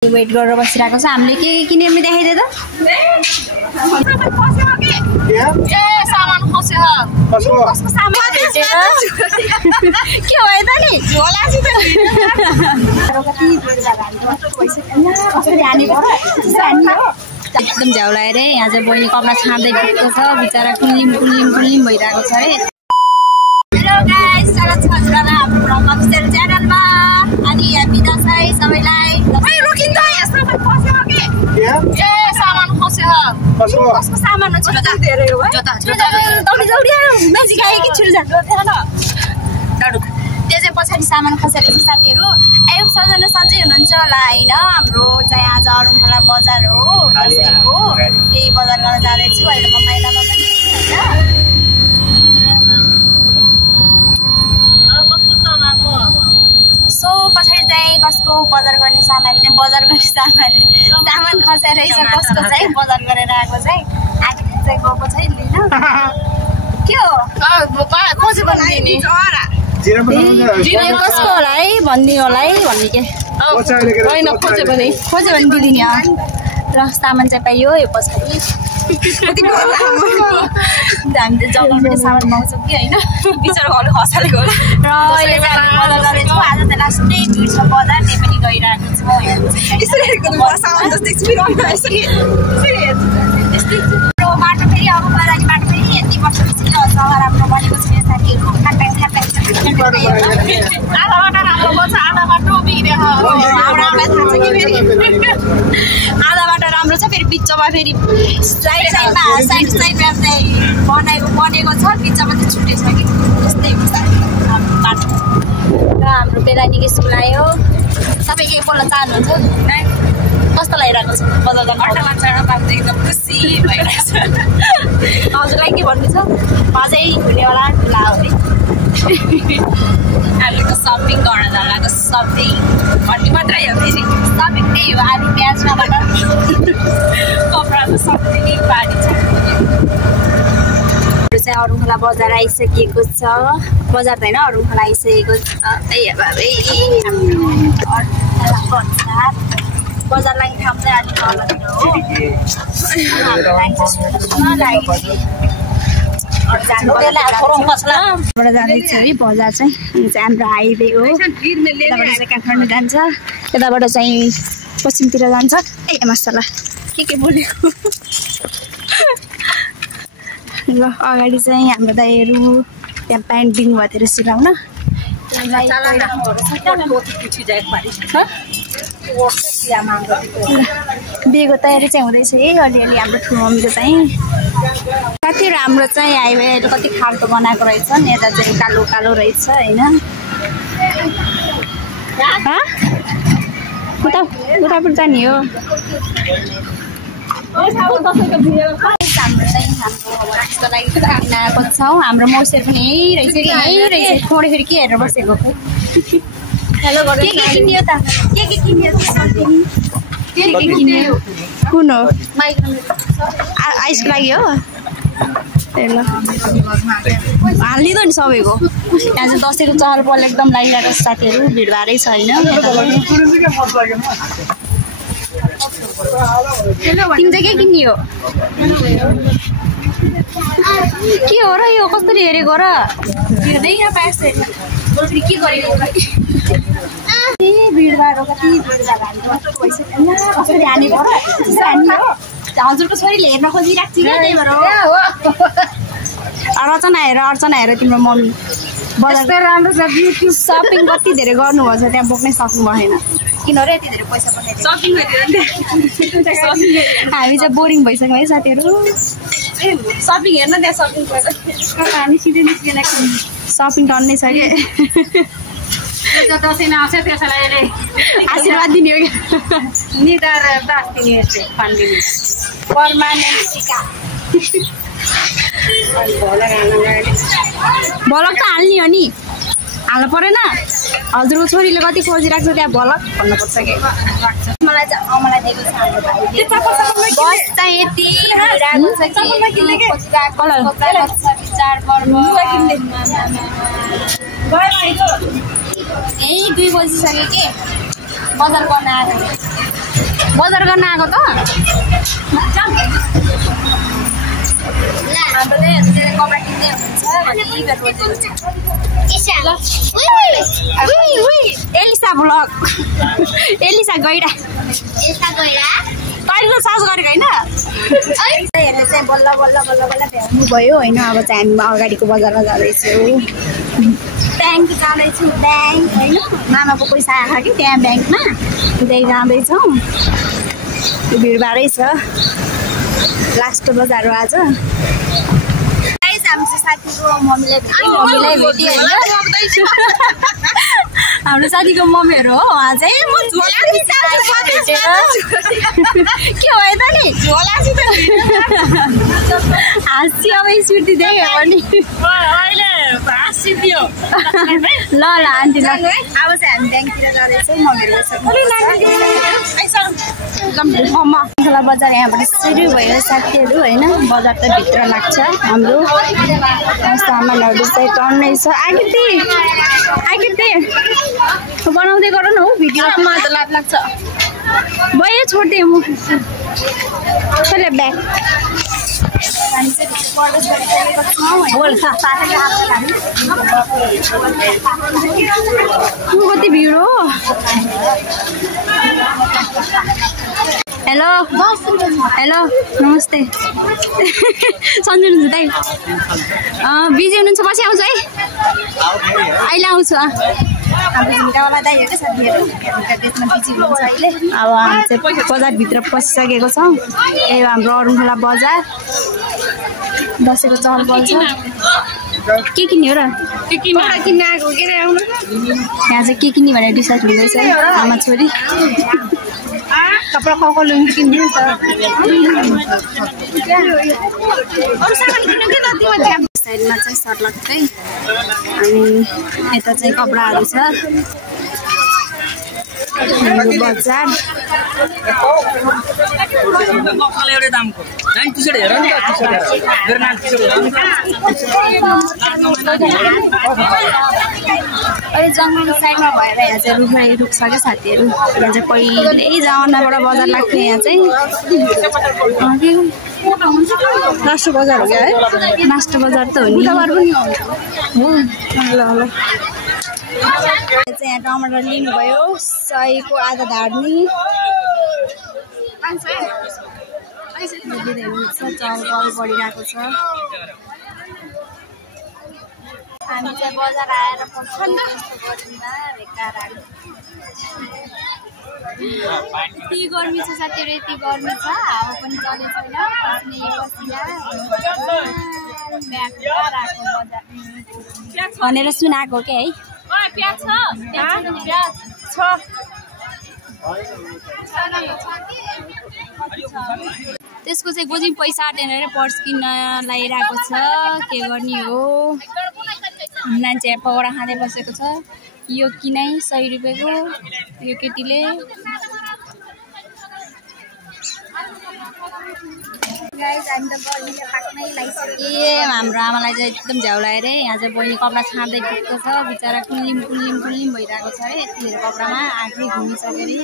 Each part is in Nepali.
वेट गरेर बसिरहेको छ हामीले के किनेर देखाइदे त सामान खस्यो कसको सामान भेटेर के हो त नि झोला छ एकदम झ्याउ लागेर यहाँ चाहिँ बहिनी कपडा छाड्दै गएको छ बिचरा कुलिम भइरहेको छ है। हेलो गाइस स्वागत छ हजुरहरुलाई हाम्रो ब्लग अफिसियल च्यानलमा। अनि ह्यापी दशैं सबैलाई। ए रोकिन त यसमा फस्यो के सामान खस्यो कसको सामान हो छोटा धेरै हो है दौडी म्याजिक आयो कि छिटो जानु थिएन डडु त्यो चाहिँ पछाडी सामान खसेको छ साथीहरु। आइब सजना सन्चै हुनुहुन्छ होला हैन। हाम्रो चाहिँ आज अरुणखोला बजार हो दशैंको त्यही बजार गर्न जाँदै छु अहिले म माइलामा पनि हैन। सो पछाडी चाहिँ कसको बजार गर्ने सामान खसेर रहेछ कसको चाहिँ बजार गरेर आएको चाहिँ आधी चाहिँ गएको छैन हैन। के हो खोजे भन्दिने कसको होला है भन्ने होला है भन्ने के होइन खोजे भने दिदिने र सामान चाहिँ पाइयो यो पछाडि हामी त जग्गाबाट सामान पाउँछौँ कि होइन बिचरा अलिक हँसालेको होला। र अहिले चाहिँ हामी बजार गरेको आज त लास्टै भिड छ बजार त्यही पनि गइरहेको छु बाटो फेरि अब लागि बाटो फेरि यति वर्षपछि सभा राम्रो बनेको छ साथीहरू आधा बाटो राम्रो छ आधा बाटो बिग्रेको आधा बाटो राम्रो छ फेरि बिचमा फेरि साइडमा चाहिँ बनेको छ बिचमा चाहिँ छुटेछ कि त्यस्तै बाटो। र हाम्रो बेलायती स्कुल आयो सबै के बोल्न चाहनुहुन्छ कस्तो लागिरहेको छ बजार जान मान्छेबाट पाउँदा एकदम खुसी भइरहेको छ। हजुरलाई के भन्नु छ अझै हुनेवाला ठुला हो है हामी त सपिङ गर्न जाँदा सपिङ भन्ने मात्रै हो फेरि सपिङ त्यही हो आधी प्याजबाट कपडाको सबै पानी छ। चाहिँ अरुणखोला बजार आइसकेको छ बजार त होइन अरुणखोला आइसकेको छ बजार लागि ठाउँ चाहिँ अलिक अलग हो जाँदैछ है बजार चाहिँ हाम्रो हाइवे हो यताबाट चाहिँ काठमाडौँ जान्छ यताबाट चाहिँ पश्चिमतिर जान्छ। ए मसला के बोलेको ल अगाडि चाहिँ हाम्रो दाइहरू त्यहाँ प्यान्ट दिनु भएको थियो सिलाउन बिहेको तयारी चाहिँ हुँदैछ है अलिअलि हाम्रो ठुलो मम्मीको चाहिँ। साथीहरू हाम्रो चाहिँ हाइवे अहिले कति खालको बनाएको रहेछ यता चाहिँ कालो कालो रहेछ होइन उतापट्टि जाने हो। हाम्रो आएको छौँ हाम्रो मौसेर पनि यहीँ रहेछ कि यहीँ रहेछ खोँडेखेरि के हेरेर बसेको के किन्यो त के किन्यो कुन हो आइसको लागि हो ए ल हालिदिँदो नि सबैको यहाँ चाहिँ दसैँको चहल पहल एकदम लागिरहेको छ साथीहरू भिडभाडै छ होइन। तिमी चाहिँ के किन्यो के हो र यो कसरी हेरेको र हिँड्दै नपाएछ के गरेको भिडभाड हो कति भिडभाड कसरी हानेको र हजुरको छोरीले हेर्न खोजिरहेको छु क्या त्यही भएर अर्चना हेर तिम्रो मम्मी बजार राम्रो छ सपिङ कति धेरै गर्नुभएको छ त्यहाँ बोक्नै सक्नु भएन किन र यति धेरै पैसा पठाइदियो हामी चाहिँ बोरिङ भइसक्यौँ है साथीहरू सपिङ हेर्न त्यहाँ सपिङ हामी सिधै निस्केर सपिङ गर्नै छ कि दसैँ आउँछ त्यसलाई आशीर्वाद दिने हो भलक त हाल्ने हो नि हाल्नु परेन हजुरको छोरीले कति खोजिरहेको छ त्यहाँ भलक भन्नुपर्छ कि मलाई चाहिँ अमलाई दिएको छ 2 बजिसक्यो कि बजार गर्न आएको त हाम्रो चाहिँ कपडा किन्ने हुनुहुन्छ एलिसा ब्लग एलिसा गैडा कहिले सास गरेको होइन हेर्ने चाहिँ बल्ल भ्याउनु भयो होइन। अब चाहिँ हामी अगाडिको बजारमा जाँदैछौँ ब्याङ्क जाँदैछौँ ब्याङ्क होइन मामाको पैसा आएको कि त्यहाँ ब्याङ्कमा त्यही जाँदैछौँ भिडभाडै छ लास्ट बजार हो आज। हाम्रो साथीको मम्मीलाई भेटेँ होइन हाम्रो साथीको मम्मीहरू हो उहाँ चाहिँ के भयो त नि हाँसी अब स्मृति देख्यो भने ल आन्टी ल अब चाहिँ हामी ब्याङ्कतिर जाँदैछौँ मम्मीहरू खोला बजार यहाँबाट सुरु भयो साथीहरू होइन। बजार त भित्र लाग्छ हाम्रो सामानहरू चाहिँ टन्नै छ आकृति बनाउँदै गर न हौ भिडियोमा त लाभ लाग्छ भयो छोडिदिएँ म कसले ब्याग कति भिड हो। हेलो नमस्ते सन्जु हुनुहुन्छ दाइ बिजी हुनुहुन्छ पछि आउँछु है अहिले आउँछु हाम्रो झुम्कावाला दाइहरू साथीहरू त्यसमा बिजी हुनुहुन्छ अहिले। अब हामी चाहिँ बजारभित्र पसिसकेको छौँ यही हाम्रो अरुणखोला बजार दसैँको चहल पहल छ के किन्ने हो र किन्न आएको के यहाँ चाहिँ के किन्ने भनेर डिसाइड हुँदैछ आमा छोरी कपडा ककल किन्नु साइडमा चाहिँ सर्ट लाग्छ अनि यता चाहिँ कपडाहरू छ बजार अहिले जङ्गल साइडमा भएर यहाँ चाहिँ रुख छ क्या साथीहरू यहाँ चाहिँ पहिल्यै जमानाबाट बजार लाग्थ्यो यहाँ चाहिँ मास्टर बजार हो क्या है मास्टर बजार त हो नि हो ल चाहिँ यहाँ टमाटर लिनुभयो 100 को आधा धार्नी चाउल बढिरहेको छ हामी चाहिँ बजार आएर यति गर्मी छ साथीहरू यति गर्मी छ हावा पनि चलेको छैन भनेर सुनाएको क्या है त्यसको चाहिँ गोजिङ पैसा आँटेर पर्स किन्न लगाइरहेको छ के गर्ने हो मान्छे पकौडा खाँदै बसेको छ यो किनै 100 रुपियाँको यो केटीले गाइस हामी त बहिनीले पाक्नै लागिसके हाम्रो आमालाई चाहिँ एकदम झ्याउलाएर यहाँ चाहिँ बहिनी कपडा छाड्दै पुग्दो छ बिचरा कुल्लिम भइरहेको छ है यतिखेर कपडामा आफै घुमिसक्यो अरे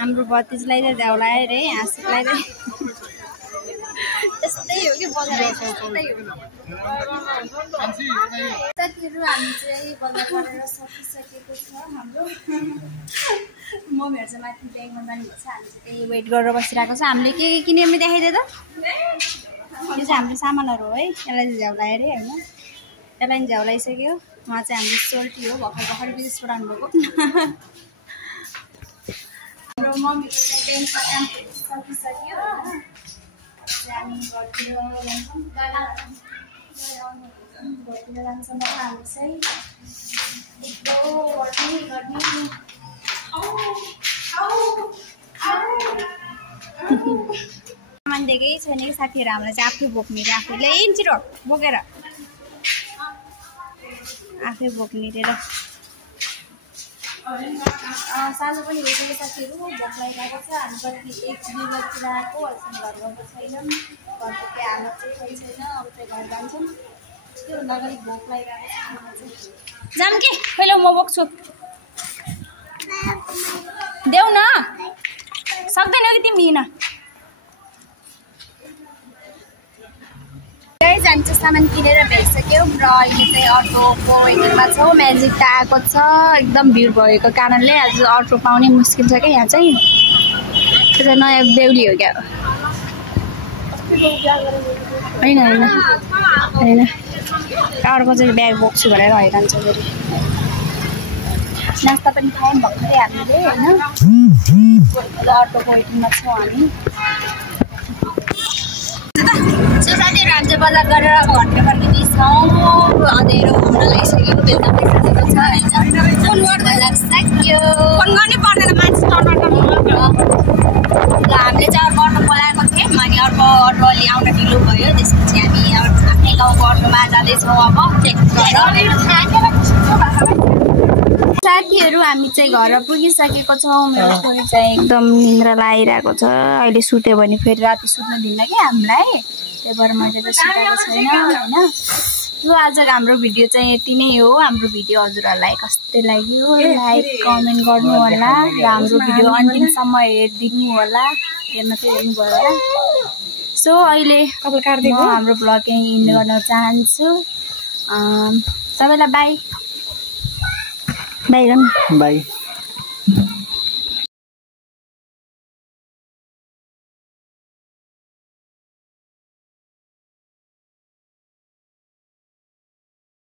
हाम्रो भतिजलाई चाहिँ झ्याउलाएर है हाँसलाई चाहिँ त्यस्तै हो कि बजार त्यस्तै हो साथीहरू हामी चाहिँ बजार गरेर सकिसकेको छ हाम्रो मम्मीहरू चाहिँ माथि ब्याङ्कमा जानुभएको छ हामी चाहिँ त्यही वेट गरेर बसिरहेको छ हामीले के किनेर देखाइदियो त यो चाहिँ हाम्रो सामानहरू हो है यसलाई झ्याउलाएर होइन यसलाई झ्याउलाइसक्यो उहाँ चाहिँ हाम्रो सोल्टी हो भर्खर विदेशबाट आउनुभएको हाम्रो मम्मीको चाहिँ ब्याङ्कमा काम सकिसक्यो हामी घरतिर जान्छौँ हाम्रो चाहिँ सामान दिएकै छैन कि साथीहरू हामीलाई चाहिँ आफै बोक्ने रे आफैले छिटो बोकेर आफै बोक्ने रे सानो पनि भइसक्यो साथीहरू भोक लागिरहेको छ हामी कति 1-2 बजीतिर आएको अहिलेसम्म घर गएको छैनौँ घरको के हालत चाहिँ खै छैन अब चाहिँ घर जान्छौँ त्योभन्दा अगाडि भोक लागिरहेको छ जाम के पहिला म बोक्छु देऊ न सक्दैनौ कि तिमी लिन गाइस हामी चाहिँ सामान किनेर भइसक्यौँ र अहिले चाहिँ अटोको वेटिङमा छौँ म्याजिक त आएको छ एकदम भिड भएको कारणले आज अटो पाउने मुस्किल छ क्या यहाँ चाहिँ त्यो चाहिँ नयाँ बेहुली हो क्या होइन होइन होइन अर्को चाहिँ ब्याग बोक्छु भनेर हैरान्छ फेरि नास्ता पनि खायौँ भर्खरै हामीले होइन अटोको वेटिङमा छौँ हामी साथीहरू हामी चाहिँ बजार गरेर घरतिर फर्किँदैछौँ अँध्यारो हुन लागिसकेको बेलुका भइसकेको छ होइन फोन गर्दा सक्यो फोन गर्नै पर्दैन मान्छे हामीले चाहिँ अर्को अटो बोलाएको थियौँ अनि अर्को अटो अलि आउन ढिलो भयो त्यसपछि हामी आफ्नै गाउँको अटोमा जाँदैछौँ अब साथीहरू हामी चाहिँ घर पुगिसकेको छौँ मेरो छोरी चाहिँ एकदम निन्द्रा लागिरहेको छ अहिले सुत्यो भने फेरि राति सुत्न दिन्न क्या हामीलाई त्यही भएर मैले त सुताएको छैन होइन ल आजको हाम्रो भिडियो चाहिँ यति नै हो हाम्रो भिडियो हजुरहरूलाई कस्तो लाग्यो लाइक कमेन्ट गर्नु होला र हाम्रो भिडियो अन्तिमसम्म हेरिदिनु होला हेर्न चाहिँ हेर्नुभयो होला सो अहिले म हाम्रो भ्लग यहीँ इन्ड गर्न चाहन्छु सबैलाई बाई बाई गर्नु बाई